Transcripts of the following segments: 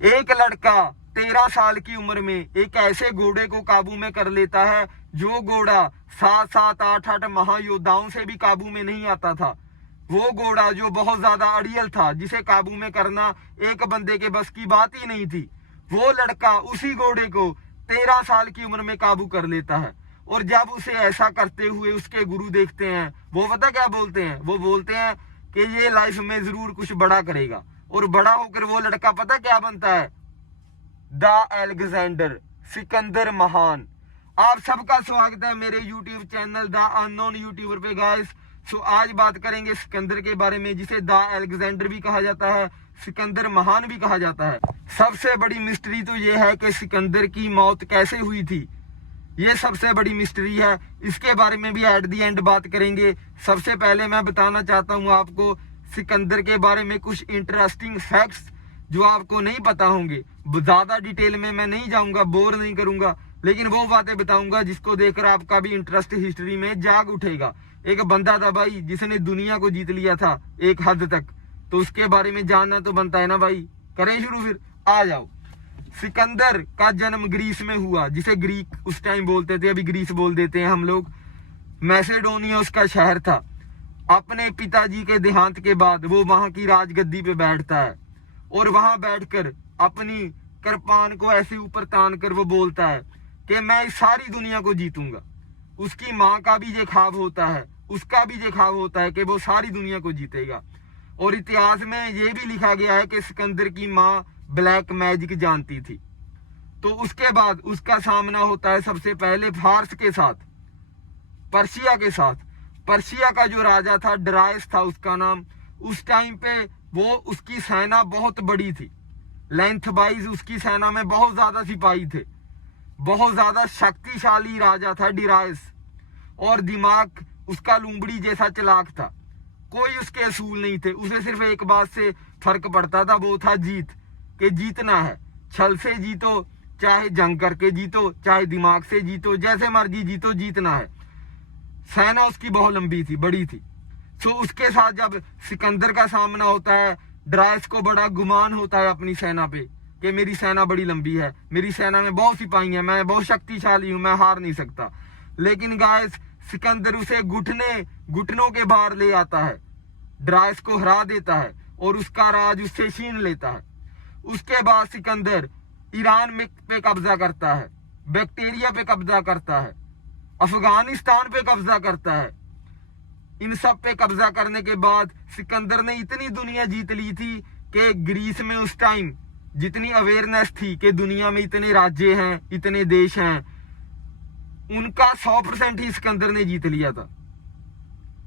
एक लड़का 13 साल की उम्र में एक ऐसे घोड़े को काबू में कर लेता है जो घोड़ा 7-7 8-8 महायोद्धाओं से भी काबू में नहीं आता था। वो घोड़ा जो बहुत ज्यादा अड़ियल था, जिसे काबू में करना एक बंदे के बस की बात ही नहीं थी, वो लड़का उसी घोड़े को 13 साल की उम्र में काबू कर लेता है। और जब उसे ऐसा करते हुए उसके गुरु देखते हैं, वो पता क्या बोलते हैं? वो बोलते हैं कि ये लाइफ में जरूर कुछ बड़ा करेगा। और बड़ा होकर वो लड़का पता क्या बनता है? द अलेक्जेंडर, सिकंदर महान। आप सबका स्वागत है मेरे YouTube channel the unknown YouTuber पे गाइस। सो आज बात करेंगे सिकंदर के बारे में, जिसे द अलेक्जेंडर भी कहा जाता है, सिकंदर महान भी कहा जाता है। सबसे बड़ी मिस्ट्री तो ये है कि सिकंदर की मौत कैसे हुई थी, ये सबसे बड़ी मिस्ट्री है। इसके बारे में भी एट दी एंड बात करेंगे। सबसे पहले मैं बताना चाहता हूँ आपको सिकंदर के बारे में कुछ इंटरेस्टिंग फैक्ट्स जो आपको नहीं पता होंगे। ज्यादा डिटेल में मैं नहीं जाऊंगा, बोर नहीं करूंगा, लेकिन वो बातें बताऊंगा जिसको देखकर आपका भी इंटरेस्ट हिस्ट्री में जाग उठेगा। एक बंदा था भाई जिसने दुनिया को जीत लिया था एक हद तक, तो उसके बारे में जानना तो बनता है ना भाई। करें शुरू फिर, आ जाओ। सिकंदर का जन्म ग्रीस में हुआ, जिसे ग्रीक उस टाइम बोलते थे, अभी ग्रीस बोल देते हैं हम लोग। मैसेडोनिया उसका शहर था। अपने पिताजी के देहांत के बाद वो वहां की राजगद्दी पे बैठता है और वहां बैठकर अपनी कृपान को ऐसे ऊपर तान कर वो बोलता है कि मैं इस सारी दुनिया को जीतूंगा। उसकी माँ का भी ये ख्वाब होता है, उसका भी ये ख्वाब होता है कि वो सारी दुनिया को जीतेगा। और इतिहास में ये भी लिखा गया है कि सिकंदर की माँ ब्लैक मैजिक जानती थी। तो उसके बाद उसका सामना होता है सबसे पहले फारस के साथ, पर्शिया के साथ। पर्शिया का जो राजा था, डरायस था उसका नाम। उस टाइम पे वो उसकी सेना बहुत बड़ी थी, लेंथ वाइज उसकी सेना में बहुत ज्यादा सिपाही थे। बहुत ज्यादा शक्तिशाली राजा था डिरायस, और दिमाग उसका लूंबड़ी जैसा चलाक था। कोई उसके असूल नहीं थे। उसे सिर्फ एक बात से फर्क पड़ता था, वो था जीत, कि जीतना है। छल से जीतो, चाहे जंग करके जीतो, चाहे दिमाग से जीतो, जैसे मर्जी जीतो, जीतना है। सेना उसकी बहुत लंबी थी, बड़ी थी। सो उसके साथ जब सिकंदर का सामना होता है, डरायस को बड़ा गुमान होता है अपनी सेना पे कि मेरी सेना बड़ी लंबी है, मेरी सेना में बहुत सिपाही हैं, मैं बहुत शक्तिशाली हूं, मैं हार नहीं सकता। लेकिन गाइस सिकंदर उसे घुटनों के बाहर ले आता है, डरायस को हरा देता है और उसका राज उससे छीन लेता है। उसके बाद सिकंदर ईरान में पे कब्जा करता है, बैक्टीरिया पे कब्जा करता है, अफगानिस्तान पे कब्जा करता है। इन सब पे कब्जा करने के बाद सिकंदर ने इतनी दुनिया जीत ली थी कि ग्रीस में उस टाइम जितनी अवेयरनेस थी कि दुनिया में इतने राज्य हैं, इतने देश हैं, उनका 100% ही सिकंदर ने जीत लिया था।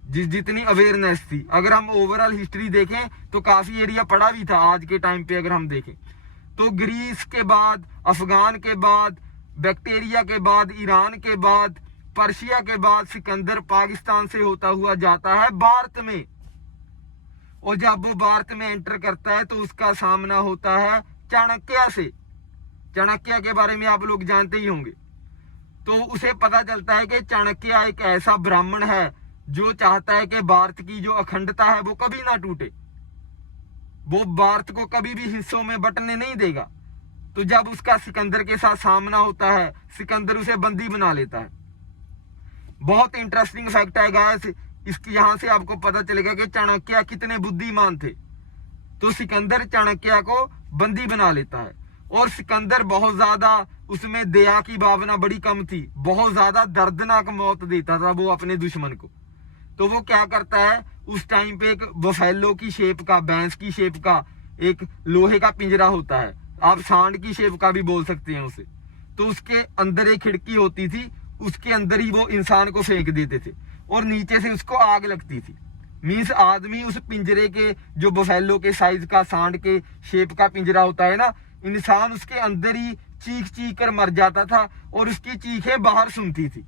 जितनी अवेयरनेस थी, अगर हम ओवरऑल हिस्ट्री देखें तो काफी एरिया पड़ा भी था आज के टाइम पे। अगर हम देखें तो ग्रीस के बाद, अफगान के बाद, बैक्टीरिया के बाद, ईरान के बाद, पर्शिया के बाद सिकंदर पाकिस्तान से होता हुआ जाता है भारत में। और जब वो भारत में एंटर करता है तो उसका सामना होता है चाणक्य से। चाणक्य के बारे में आप लोग जानते ही होंगे। तो उसे पता चलता है कि चाणक्य एक ऐसा ब्राह्मण है जो चाहता है कि भारत की जो अखंडता है वो कभी ना टूटे, वो भारत को कभी भी हिस्सों में बंटने नहीं देगा। तो जब उसका सिकंदर के साथ सामना होता है, सिकंदर उसे बंदी बना लेता है। बहुत इंटरेस्टिंग फैक्ट है गाइस, इसकी यहां से आपको पता चलेगा कि चाणक्य कितने बुद्धिमान थे। तो सिकंदर चाणक्य को बंदी बना लेता है, और सिकंदर बहुत ज्यादा, उसमें दया की भावना बड़ी कम थी, बहुत ज्यादा दर्दनाक मौत देता था वो अपने दुश्मन को। तो वो क्या करता है, उस टाइम पे एक बफेलो की शेप का, भैंस की शेप का एक लोहे का पिंजरा होता है, आप सांड की शेप का भी बोल सकते हैं उसे। तो उसके अंदर एक खिड़की होती थी, उसके अंदर ही वो इंसान को फेंक देते थे और नीचे से उसको आग लगती थी। मीन्स आदमी उस पिंजरे के, जो बफेलो के साइज का सांड के शेप का पिंजरा होता है ना, इंसान उसके अंदर ही चीख चीख कर मर जाता था और उसकी चीखें बाहर सुनती थी।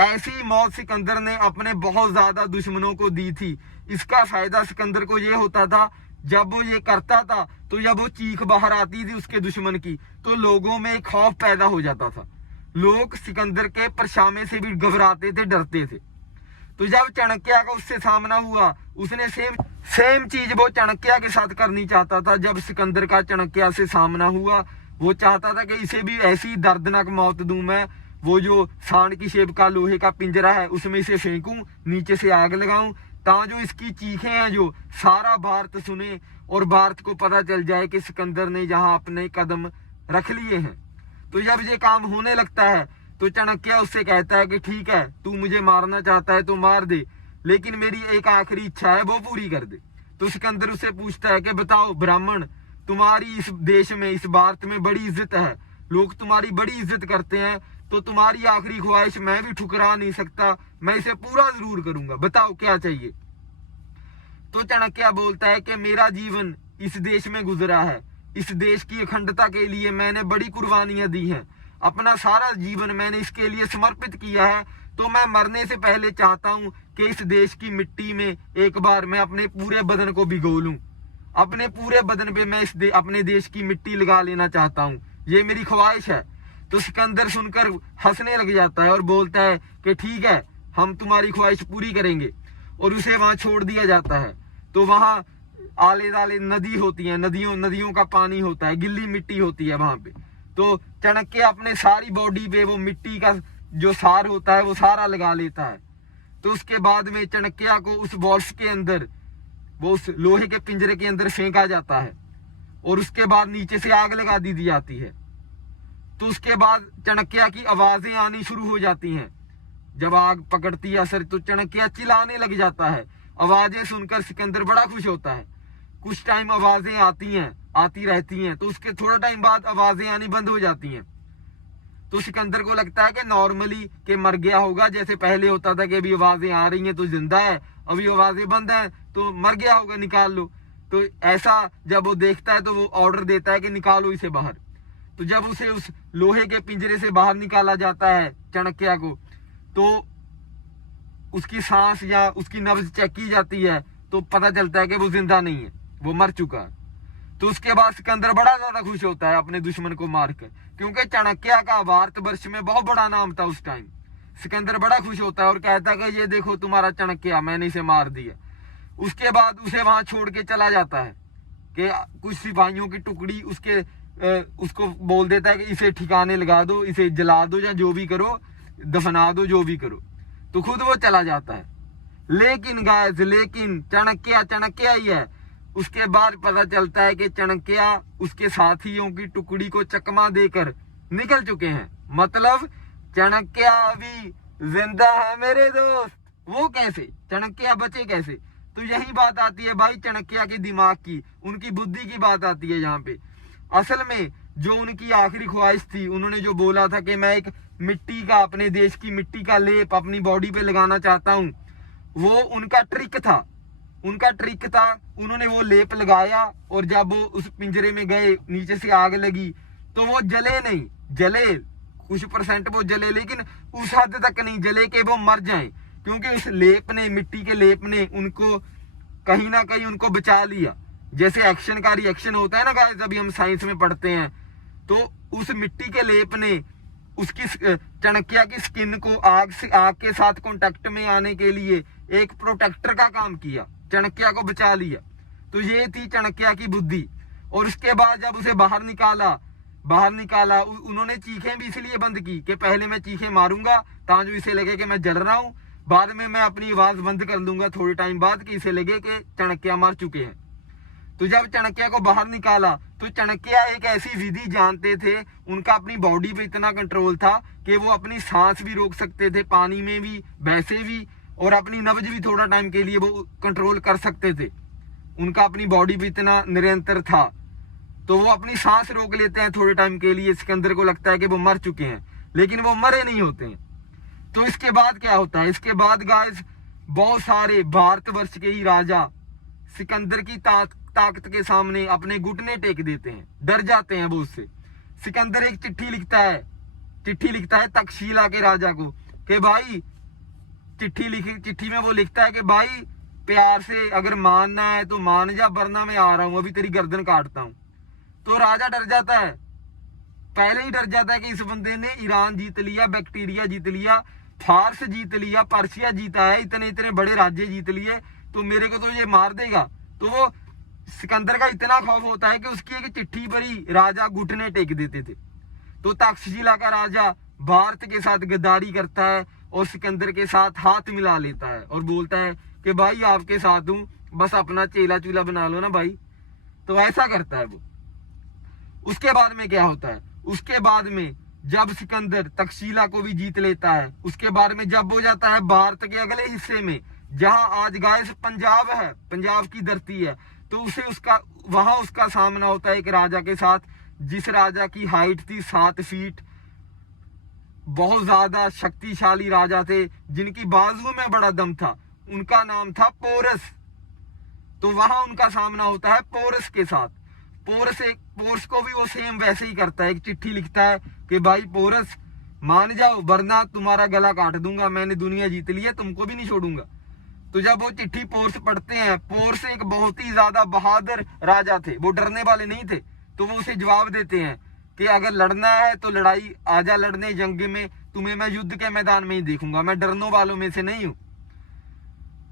ऐसी मौत सिकंदर ने अपने बहुत ज्यादा दुश्मनों को दी थी। इसका फायदा सिकंदर को ये होता था, जब वो ये करता था तो जब वो चीख बाहर आती थी उसके दुश्मन की, तो लोगों में खौफ पैदा हो जाता था। लोग सिकंदर के परछामे से भी घबराते थे, डरते थे। तो जब चाणक्य का उससे सामना हुआ, उसने सेम सेम चीज वो चाणक्य के साथ करनी चाहता था। जब सिकंदर का चाणक्य से सामना हुआ, वो चाहता था कि इसे भी ऐसी दर्दनाक मौत दूं मैं, वो जो सांड की शेप का लोहे का पिंजरा है उसमें इसे फेंकूं, नीचे से आग लगाऊं, जो इसकी चीखें हैं जो सारा भारत सुने और भारत को पता चल जाए कि सिकंदर ने जहां अपने कदम रख लिए हैं। तो जब ये काम होने लगता है तो चाणक्य उससे कहता है कि ठीक है, तू मुझे मारना चाहता है तो मार दे, लेकिन मेरी एक आखिरी इच्छा है वो पूरी कर दे। तो सिकंदर उससे पूछता है कि बताओ ब्राह्मण, तुम्हारी इस देश में, इस भारत में बड़ी इज्जत है, लोग तुम्हारी बड़ी इज्जत करते हैं, तो तुम्हारी आखिरी ख्वाहिश मैं भी ठुकरा नहीं सकता, मैं इसे पूरा जरूर करूंगा, बताओ क्या चाहिए। तो चाणक्य बोलता है कि मेरा जीवन इस देश में गुजरा है, इस देश की अखंडता के लिए मैंने बड़ी कुर्बानियां दी हैं, अपना सारा जीवन मैंने इसके लिए समर्पित किया है, तो मैं मरने से पहले चाहता हूं कि इस देश की मिट्टी में एक बार मैं अपने पूरे बदन को भिगो लूं, अपने पूरे बदन पे मैं अपने देश की मिट्टी लगा लेना चाहता हूं, ये मेरी ख्वाहिश है। तो सिकंदर सुनकर हंसने लग जाता है और बोलता है कि ठीक है, हम तुम्हारी ख्वाहिश पूरी करेंगे, और उसे वहां छोड़ दिया जाता है। तो वहां आले दाले नदी होती है, नदियों का पानी होता है, गिल्ली मिट्टी होती है वहां पे। तो चाणक्य अपने सारी बॉडी पे वो मिट्टी का जो सार होता है वो सारा लगा लेता है। तो उसके बाद में चाणक्य को उस बॉक्स के अंदर, वो उस लोहे के पिंजरे के अंदर फेंका जाता है, और उसके बाद नीचे से आग लगा दी जाती है। तो उसके बाद चाणक्य की आवाजें आनी शुरू हो जाती हैं। जब आग पकड़ती है असर, तो चाणक्य चिल्लाने लग जाता है। आवाजें सुनकर सिकंदर बड़ा खुश होता है। कुछ टाइम आवाजें आती रहती हैं, तो उसके थोड़ा टाइम बाद आवाजें आनी बंद हो जाती हैं। तो सिकंदर को लगता है कि नॉर्मली के मर गया होगा, जैसे पहले होता था कि अभी आवाजें आ रही हैं तो जिंदा है, अभी आवाजें बंद हैं तो मर गया होगा, निकाल लो। तो ऐसा जब वो देखता है तो वो ऑर्डर देता है कि निकालो इसे बाहर। तो जब उसे उस लोहे के पिंजरे से बाहर निकाला जाता है चाणक्य को, तो उसकी सांस या उसकी नब्ज चेक की जाती है, तो पता चलता है कि वो जिंदा नहीं है, वो मर चुका है। तो उसके बाद सिकंदर बड़ा ज्यादा खुश होता है अपने दुश्मन को मारकर, क्योंकि चाणक्य का भारतवर्ष में बहुत बड़ा नाम था उस टाइम। सिकंदर बड़ा खुश होता है और कहता है कि ये देखो तुम्हारा चाणक्य, मैंने इसे मार दिया। उसके बाद उसे वहां छोड़ के चला जाता है कि कुछ सिपाहियों की टुकड़ी उसको बोल देता है कि इसे ठिकाने लगा दो, इसे जला दो या जो भी करो, दफना दो, जो भी करो। तो खुद वो चला जाता है। लेकिन चाणक्य ही है। उसके बाद पता चलता है कि चाणक्य उसके साथियों की टुकड़ी को चकमा देकर निकल चुके हैं। मतलब चाणक्य अभी जिंदा है मेरे दोस्त। वो कैसे, चाणक्य बचे कैसे? तो यही बात आती है भाई चाणक्य के दिमाग की, उनकी बुद्धि की बात आती है यहाँ पे। असल में जो उनकी आखिरी ख्वाहिश थी, उन्होंने जो बोला था कि मैं एक मिट्टी का, अपने देश की मिट्टी का लेप अपनी बॉडी पे लगाना चाहता हूँ, वो उनका ट्रिक था। उन्होंने वो लेप लगाया, और जब वो उस पिंजरे में गए, नीचे से आग लगी, तो वो जले नहीं, जले कुछ % वो जले, लेकिन उस हद तक नहीं जले कि वो मर जाएं, क्योंकि उस लेप ने, मिट्टी के लेप ने उनको कहीं ना कहीं उनको बचा लिया। जैसे एक्शन का रिएक्शन होता है ना गाइस, अभी हम साइंस में पढ़ते हैं, तो उस मिट्टी के लेप ने उसकी चाणक्य की स्किन को आग के साथ कांटेक्ट में आने के लिए एक प्रोटेक्टर का काम किया, चाणक्य को बचा लिया। तो ये थी चाणक्य की बुद्धि। और उसके बाद जब उसे बाहर निकाला, उन्होंने चीखें भी इसलिए बंद की कि पहले मैं चीखें मारूंगा ताकि इसे लगे कि मैं जल रहा हूं, बाद में मैं अपनी आवाज बंद कर दूंगा थोड़े टाइम बाद कि इसे लगे कि चाणक्य मर चुके हैं। तो जब चाणक्य को बाहर निकाला, तो चाणक्य एक ऐसी विधि जानते थे, उनका अपनी बॉडी पे इतना कंट्रोल था कि वो अपनी सांस भी रोक सकते थे, पानी में भी, वैसे भी, और अपनी नब्ज भी थोड़ा टाइम के लिए वो कंट्रोल कर सकते थे। उनका अपनी बॉडी पे इतना निरंतर था, तो वो अपनी सांस रोक लेते हैं थोड़े टाइम के लिए। सिकंदर को लगता है कि वो मर चुके हैं, लेकिन वो मरे नहीं होते हैं। तो इसके बाद क्या होता है? इसके बाद गाइस बहुत सारे भारतवर्ष के ही राजा सिकंदर की ताकत के सामने अपने घुटने टेक देते हैं, डर जाते हैं वो उससे। सिकंदर एक चिट्ठी लिखता है तक्षशिला के राजा को कि भाई चिट्ठी में वो लिखता है कि भाई प्यार से अगर मानना है तो मान जा, वरना मैं आ रहा हूं, अभी तेरी गर्दन काटता हूं। तो राजा डर जाता है, पहले ही डर जाता है कि इस बंदे ने ईरान जीत लिया, बैक्टीरिया जीत लिया, फारस जीत लिया, पर्शिया जीता है, इतने बड़े राज्य जीत लिए, तो मेरे को तो ये मार देगा। तो वो सिकंदर का इतना खौफ होता है कि उसकी एक चिट्ठी पर ही राजा घुटने टेक देते थे। तो तक्षशिला का राजा भारत के साथ गद्दारी करता है और सिकंदर के साथ हाथ मिला लेता है और बोलता है कि भाई आपके साथ हूं, बस अपना चेला चूला बना लो ना भाई। तो ऐसा करता है वो। उसके बाद में क्या होता है, उसके बाद में जब सिकंदर तक्षशिला को भी जीत लेता है, उसके बाद में जब वो जाता है भारत के अगले हिस्से में जहां आज गाइस पंजाब है, पंजाब की धरती है, तो उसे वहां उसका सामना होता है एक राजा के साथ, जिस राजा की हाइट थी 7 फीट। बहुत ज्यादा शक्तिशाली राजा थे जिनकी बाजू में बड़ा दम था, उनका नाम था पोरस। तो वहां उनका सामना होता है पोरस के साथ। पोरस को भी वो सेम वैसे ही करता है, एक चिट्ठी लिखता है कि भाई पोरस मान जाओ वरना तुम्हारा गला काट दूंगा, मैंने दुनिया जीत ली है, तुमको भी नहीं छोड़ूंगा। तो जब वो चिट्ठी पोरस पढ़ते हैं, पोरस एक बहुत ही ज्यादा बहादुर राजा थे, वो डरने वाले नहीं थे, तो वो उसे जवाब देते हैं कि अगर लड़ना है तो लड़ाई आजा लड़ने, जंग में तुम्हें मैं युद्ध के मैदान में ही देखूंगा, मैं डरने वालों में से नहीं हूं।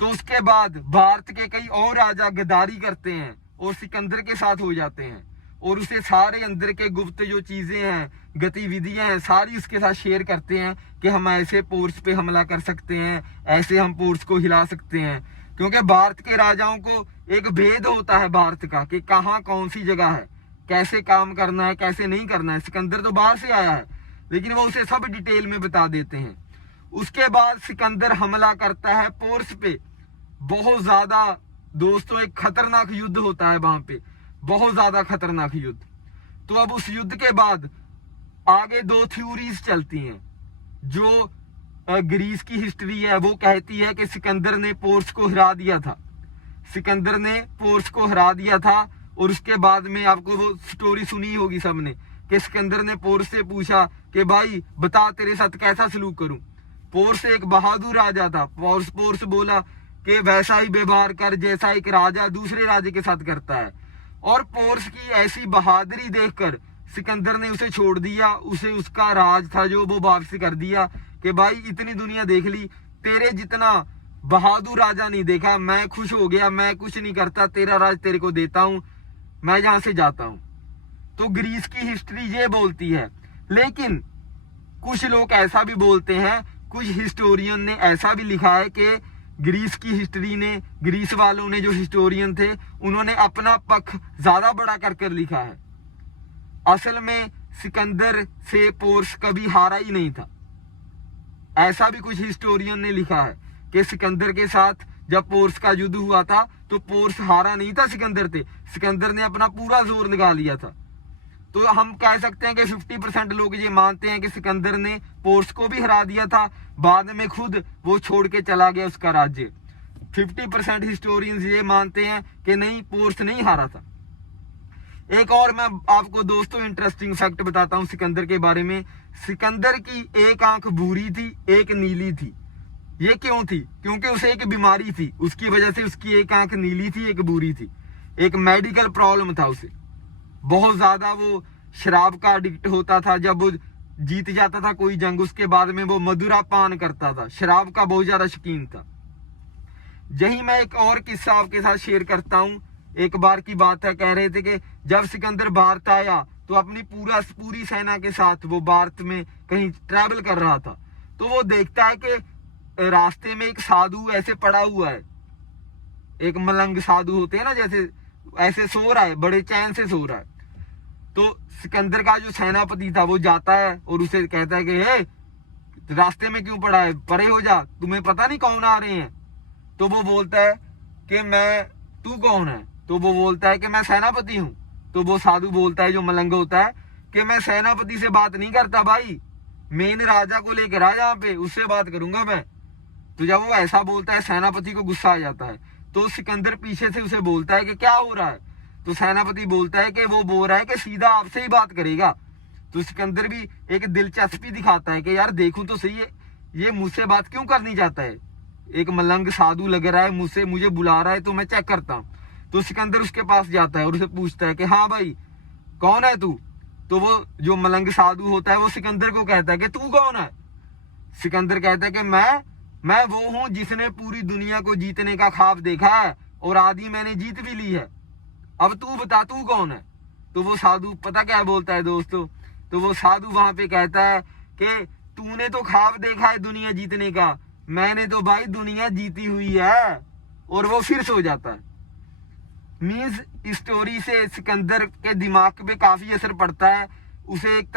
तो उसके बाद भारत के कई और राजा गद्दारी करते हैं और सिकंदर के साथ हो जाते हैं और उसे सारे अंदर के गुप्त जो चीजें हैं, गतिविधियां हैं, सारी उसके साथ शेयर करते हैं कि हम ऐसे पोर्स पे हमला कर सकते हैं, ऐसे हम पोर्स को हिला सकते हैं। क्योंकि भारत के राजाओं को एक भेद होता है भारत का कि कहाँ कौन सी जगह है, कैसे काम करना है, कैसे नहीं करना है। सिकंदर तो बाहर से आया है लेकिन वो उसे सब डिटेल में बता देते हैं। उसके बाद सिकंदर हमला करता है पोर्स पे। बहुत ज्यादा दोस्तों एक खतरनाक युद्ध होता है वहां पे, बहुत ज्यादा खतरनाक युद्ध। तो अब उस युद्ध के बाद आगे 2 थ्योरीज चलती हैं। जो ग्रीस की हिस्ट्री है वो कहती है कि सिकंदर ने पोर्स को हरा दिया था, सिकंदर ने पोर्स को हरा दिया था। और उसके बाद में आपको वो स्टोरी सुनी होगी सबने कि सिकंदर ने पोर्स से पूछा कि भाई बता तेरे साथ कैसा सलूक करूं। पोर्स एक बहादुर राजा था। पोर्स बोला कि वैसा ही व्यवहार कर जैसा एक राजा दूसरे राजे के साथ करता है। और पोर्स की ऐसी बहादुरी देखकर सिकंदर ने उसे छोड़ दिया, उसे उसका राज था जो वो वापस कर दिया कि भाई इतनी दुनिया देख ली, तेरे जितना बहादुर राजा नहीं देखा, मैं खुश हो गया, मैं कुछ नहीं करता, तेरा राज तेरे को देता हूं, मैं यहां से जाता हूं। तो ग्रीस की हिस्ट्री ये बोलती है। लेकिन कुछ लोग ऐसा भी बोलते हैं, कुछ हिस्टोरियन ने ऐसा भी लिखा है कि ग्रीस की हिस्ट्री ने, ग्रीस वालों ने जो हिस्टोरियन थे उन्होंने अपना पक्ष ज्यादा बड़ा कर लिखा है। असल में सिकंदर से पोर्स कभी हारा ही नहीं था। ऐसा भी कुछ हिस्टोरियन ने लिखा है कि सिकंदर के साथ जब पोर्स का युद्ध हुआ था तो पोर्स हारा नहीं था सिकंदर ने अपना पूरा जोर लगा लिया था। तो हम कह सकते हैं कि 50% लोग ये मानते हैं कि सिकंदर ने पोर्स को भी हरा दिया था, बाद में खुद वो छोड़ के चला गया उसका राज्य। 50% हिस्टोरियंस ये मानते हैं कि नहीं, पोर्स नहीं हारा था। एक और मैं आपको दोस्तों इंटरेस्टिंग फैक्ट बताता हूं सिकंदर के बारे में। सिकंदर की एक आंख भूरी थी, एक नीली थी। ये क्यों थी? क्योंकि उसे एक बीमारी थी, उसकी वजह से उसकी एक आंख नीली थी, एक भूरी थी। एक मेडिकल प्रॉब्लम था उसे। बहुत ज्यादा वो शराब का एडिक्ट होता था। जब वो जीत जाता था कोई जंग, उसके बाद में वो मदिरा पान करता था, शराब का बहुत ज्यादा शौकीन था। यही मैं एक और किस्सा आपके साथ शेयर करता हूं। एक बार की बात है, कह रहे थे कि जब सिकंदर भारत आया तो अपनी पूरी सेना के साथ वो भारत में कहीं ट्रैवल कर रहा था। तो वो देखता है कि रास्ते में एक साधु ऐसे पड़ा हुआ है, एक मलंग साधु होते हैं ना, जैसे ऐसे सो रहा है, बड़े चैन से सो रहा है। तो सिकंदर का जो सेनापति था वो जाता है और उसे कहता है कि हे, रास्ते में क्यों पड़ा है, परे हो जा, तुम्हें पता नहीं कौन आ रहे हैं। तो वो बोलता है कि तू कौन है? तो वो बोलता है कि मैं सेनापति हूं। तो वो साधु बोलता है, जो मलंग होता है, कि मैं सेनापति से बात नहीं करता भाई, मेन राजा को लेकर आ यहाँ पे, उससे बात करूंगा मैं। तो जब वो ऐसा बोलता है सेनापति को गुस्सा आ जाता है। तो सिकंदर पीछे से उसे बोलता है कि क्या हो रहा है? तो सेनापति बोलता है कि वो बोल रहा है कि सीधा आपसे ही बात करेगा। तो सिकंदर भी एक दिलचस्पी दिखाता है कि यार देखूं तो सही है, ये मुझसे बात क्यों करनी चाहता है, एक मलंग साधु लग रहा है, मुझे बुला रहा है, तो मैं चेक करता हूँ। तो सिकंदर उसके पास जाता है और उसे पूछता है कि हाँ भाई कौन है तू? तो वो जो मलंग साधु होता है वो सिकंदर को कहता है कि तू कौन है? सिकंदर कहता है कि मैं वो हूं जिसने पूरी दुनिया को जीतने का ख्वाब देखा है और आधी मैंने जीत भी ली है, अब तू बता तू कौन है। तो वो साधु पता क्या बोलता है दोस्तों, तो वो साधु वहां पे कहता है कि तूने तो ख्वाब देखा है दुनिया जीतने का, मैंने तो भाई दुनिया जीती हुई है। और वो फिर सो जाता है। मीन्स स्टोरी से सिकंदर के दिमाग पे काफी असर पड़ता है। उसे एक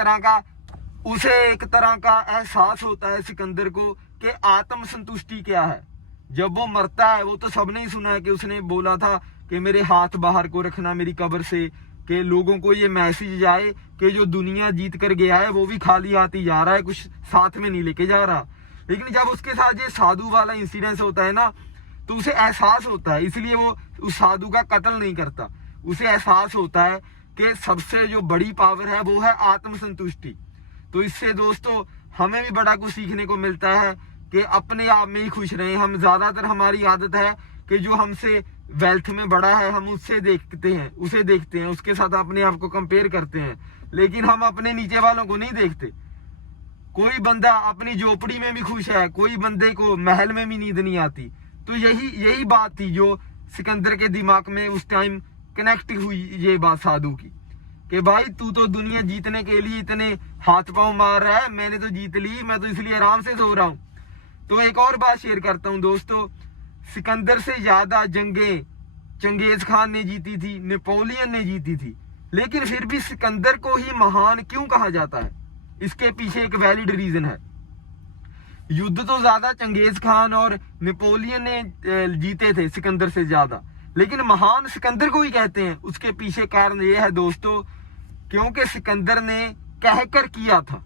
तरह का एहसास होता है सिकंदर को कि आत्म संतुष्टि क्या है। जब वो मरता है, वो तो सबने ही सुना है कि उसने बोला था कि मेरे हाथ बाहर को रखना मेरी कब्र से, कि लोगों को ये मैसेज जाए कि जो दुनिया जीत कर गया है वो भी खाली हाथ ही जा रहा है, कुछ साथ में नहीं लेके जा रहा। लेकिन जब उसके साथ ये साधु वाला इंसिडेंस होता है ना, तो उसे एहसास होता है, इसलिए वो उस साधु का कत्ल नहीं करता। उसे एहसास होता है कि सबसे जो बड़ी पावर है वो है आत्मसंतुष्टि। तो इससे दोस्तों हमें भी बड़ा कुछ सीखने को मिलता है कि अपने आप में ही खुश रहें। हम ज्यादातर हमारी आदत है कि जो हमसे वेल्थ में बड़ा है हम उसे देखते हैं, उसके साथ अपने आप को कंपेयर करते हैं, लेकिन हम अपने नीचे वालों को नहीं देखते। कोई बंदा अपनी झोपड़ी में भी खुश है, कोई बंदे को महल में भी नींद नहीं आती। तो यही बात थी जो सिकंदर के दिमाग में उस टाइम कनेक्ट हुई, ये बात साधु की, कि भाई तू तो दुनिया जीतने के लिए इतने हाथ पांव मार रहा है, मैंने तो जीत ली, मैं तो इसलिए आराम से सो रहा हूं। तो एक और बात शेयर करता हूं दोस्तों, सिकंदर से ज्यादा जंगें चंगेज खान ने जीती थी, नेपोलियन ने जीती थी, लेकिन फिर भी सिकंदर को ही महान क्यों कहा जाता है? इसके पीछे एक वैलिड रीजन है। युद्ध तो ज्यादा चंगेज खान और नेपोलियन ने जीते थे सिकंदर से ज्यादा, लेकिन महान सिकंदर को ही कहते हैं। उसके पीछे कारण यह है दोस्तों, क्योंकि सिकंदर ने कहकर किया था,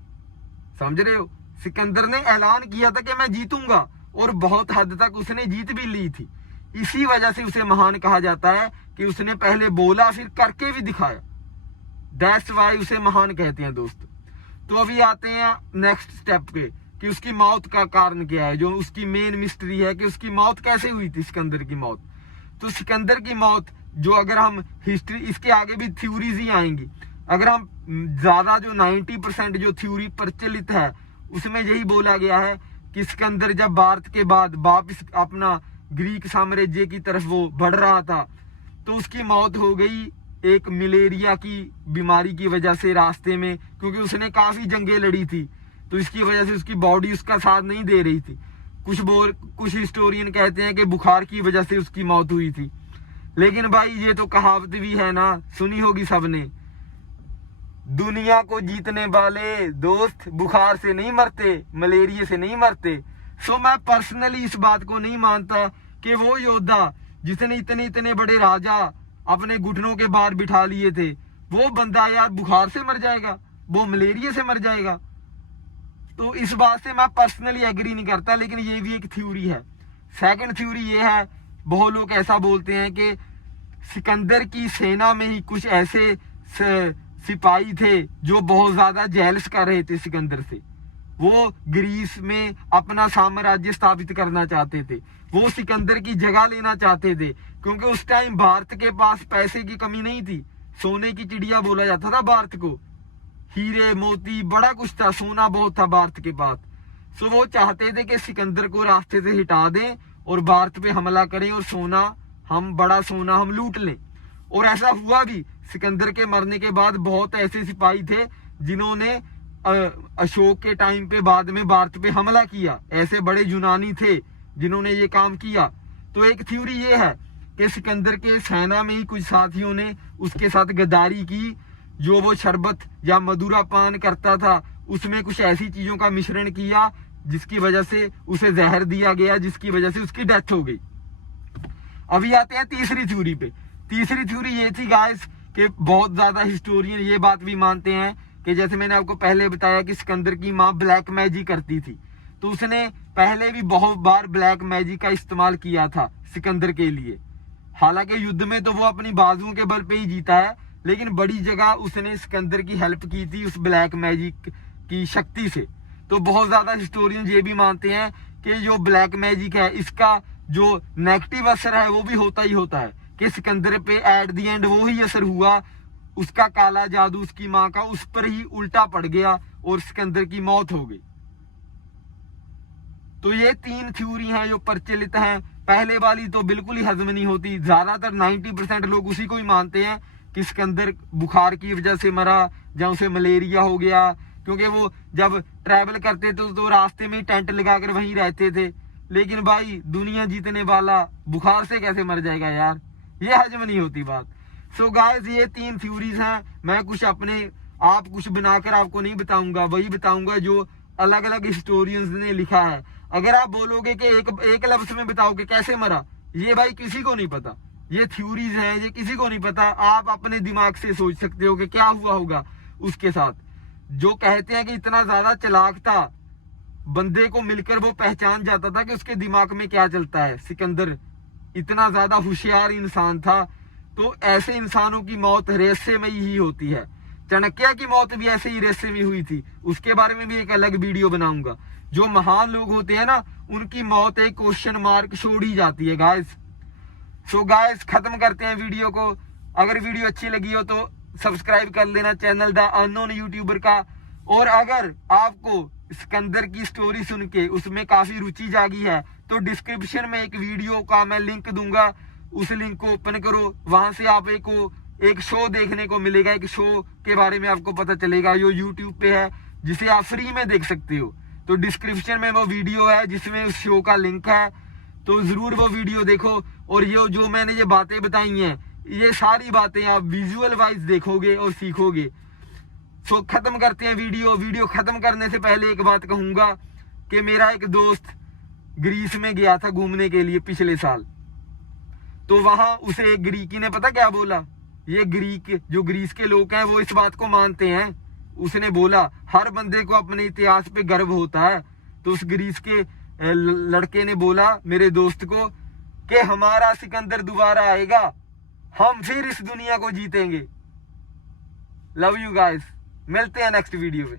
समझ रहे हो? सिकंदर ने ऐलान किया था कि मैं जीतूंगा, और बहुत हद तक उसने जीत भी ली थी। इसी वजह से उसे महान कहा जाता है कि उसने पहले बोला फिर करके भी दिखाया। दैट्स वाई उसे महान कहते हैं दोस्तों। तो अभी आते हैं नेक्स्ट स्टेप पे कि उसकी मौत का कारण क्या है, जो उसकी मेन मिस्ट्री है कि उसकी मौत कैसे हुई थी, सिकंदर की मौत। तो सिकंदर की मौत जो अगर हम हिस्ट्री, इसके आगे भी थ्योरीज ही आएंगी, अगर हम ज्यादा जो 90% जो थ्योरी प्रचलित है उसमें यही बोला गया है कि सिकंदर जब भारत के बाद वापिस अपना ग्रीक साम्राज्य की तरफ वो बढ़ रहा था, तो उसकी मौत हो गई एक मलेरिया की बीमारी की वजह से रास्ते में, क्योंकि उसने काफी जंगें लड़ी थी, तो इसकी वजह से उसकी बॉडी उसका साथ नहीं दे रही थी। कुछ हिस्टोरियन कहते हैं कि बुखार की वजह से उसकी मौत हुई थी। लेकिन भाई ये तो कहावत भी है ना, सुनी होगी सबने, दुनिया को जीतने वाले दोस्त बुखार से नहीं मरते, मलेरिया से नहीं मरते। सो मैं पर्सनली इस बात को नहीं मानता कि वो योद्धा जिसने इतने बड़े राजा अपने घुटनों के बाहर बिठा लिए थे, वो बंदा यार बुखार से मर जाएगा, वो मलेरिया से मर जाएगा। तो इस बात से मैं पर्सनली एग्री नहीं करता, लेकिन ये भी एक थ्योरी है। सेकंड थ्योरी ये है, बहुत लोग ऐसा बोलते हैं कि सिकंदर की सेना में ही कुछ ऐसे सिपाही थे जो बहुत ज्यादा जेलस कर रहे थे सिकंदर से। वो ग्रीस में अपना साम्राज्य स्थापित करना चाहते थे, वो सिकंदर की जगह लेना चाहते थे, क्योंकि उस टाइम भारत के पास पैसे की कमी नहीं थी, सोने की चिड़िया बोला जाता था भारत को, हीरे मोती बड़ा कुछ था, सोना बहुत था भारत के पास। सो वो चाहते थे कि सिकंदर को रास्ते से हटा दें और भारत पे हमला करें और बड़ा सोना हम लूट लें। और ऐसा हुआ भी। सिकंदर के मरने के बाद बहुत ऐसे सिपाही थे जिन्होंने अशोक के टाइम पे बाद में भारत पे हमला किया, ऐसे बड़े यूनानी थे जिन्होंने ये काम किया। तो एक थ्योरी ये है कि सिकंदर के सेना में ही कुछ साथियों ने उसके साथ गद्दारी की, जो वो शरबत या मदुरा पान करता था उसमें कुछ ऐसी चीजों का मिश्रण किया जिसकी वजह से उसे जहर दिया गया, जिसकी वजह से उसकी डेथ हो गई। अभी आते हैं तीसरी थ्योरी पे। तीसरी थ्योरी ये थी गाइस कि बहुत ज्यादा हिस्टोरियन ये बात भी मानते हैं कि जैसे मैंने आपको पहले बताया कि सिकंदर की माँ ब्लैक मैजिक करती थी, तो उसने पहले भी बहुत बार ब्लैक मैजिक का इस्तेमाल किया था सिकंदर के लिए। हालांकि युद्ध में तो वो अपनी बाजुओं के बल पे ही जीता है, लेकिन बड़ी जगह उसने सिकंदर की हेल्प की थी उस ब्लैक मैजिक की शक्ति से। तो बहुत ज्यादा हिस्टोरियन ये भी मानते हैं कि जो ब्लैक मैजिक है इसका जो नेगेटिव असर है वो भी होता ही होता है, कि सिकंदर पे एट दी एंड वो ही असर हुआ, उसका काला जादू उसकी माँ का उस पर ही उल्टा पड़ गया और सिकंदर की मौत हो गई। तो ये तीन थ्योरी हैं जो प्रचलित हैं। पहले वाली तो बिल्कुल ही हजम नहीं होती। ज्यादातर 90% लोग उसी को ही मानते हैं कि सिकंदर बुखार की वजह से मरा या उसे मलेरिया हो गया, क्योंकि वो जब ट्रैवल करते थे तो रास्ते में ही टेंट लगाकर वहीं रहते थे। लेकिन भाई दुनिया जीतने वाला बुखार से कैसे मर जाएगा यार, ये हजम नहीं होती बात। सो गाइस ये 3 थ्योरीज हैं। मैं कुछ अपने आप कुछ बनाकर आपको नहीं बताऊंगा, वही बताऊंगा जो अलग अलग हिस्टोरियंस ने लिखा है। अगर आप बोलोगे कि एक लफ्ज में बताओ कि कैसे मरा, ये भाई किसी को नहीं पता। ये थ्योरीज हैं, ये किसी को नहीं पता। आप अपने दिमाग से सोच सकते हो कि क्या हुआ होगा उसके साथ। जो कहते हैं कि इतना ज्यादा चालाक था, बंदे को मिलकर वो पहचान जाता था कि उसके दिमाग में क्या चलता है। सिकंदर इतना ज्यादा होशियार इंसान था। तो ऐसे इंसानों की मौत रहस्यमय ही होती है। चाणक्य की मौत भी ऐसे ही रहस्यमय हुई थी, उसके बारे में भी एक अलग वीडियो बनाऊंगा। जो महान लोग होते हैं ना, उनकी मौत एक क्वेश्चन मार्क छोड़ ही जाती है गाइस। सो गाइस खत्म करते हैं वीडियो को। अगर वीडियो अच्छी लगी हो तो सब्सक्राइब कर लेना चैनल द अननोन यूट्यूबर का। और अगर आपको सिकंदर की स्टोरी सुन के उसमें काफी रुचि जागी है तो डिस्क्रिप्शन में एक वीडियो का मैं लिंक दूंगा, उस लिंक को ओपन करो। वहां से आप एक शो देखने को मिलेगा, एक शो के बारे में आपको पता चलेगा जो यूट्यूब पे है, जिसे आप फ्री में देख सकते हो। तो डिस्क्रिप्शन में वो वीडियो है जिसमें उस शो का लिंक है, तो जरूर वो वीडियो देखो। और ये जो मैंने ये बातें बताई हैं, ये सारी बातें आप विजुअल वाइज देखोगे और सीखोगे। सो खत्म करते हैं वीडियो खत्म करने से पहले एक बात कहूंगा कि मेरा एक दोस्त ग्रीस में गया था घूमने के लिए पिछले साल। तो वहां उसे एक ग्रीकी ने पता क्या बोला। ये जो ग्रीस के लोग हैं वो इस बात को मानते हैं। उसने बोला हर बंदे को अपने इतिहास पे गर्व होता है। तो उस ग्रीस के लड़के ने बोला मेरे दोस्त को कि हमारा सिकंदर दोबारा आएगा, हम फिर इस दुनिया को जीतेंगे। लव यू गाइस, मिलते हैं नेक्स्ट वीडियो में।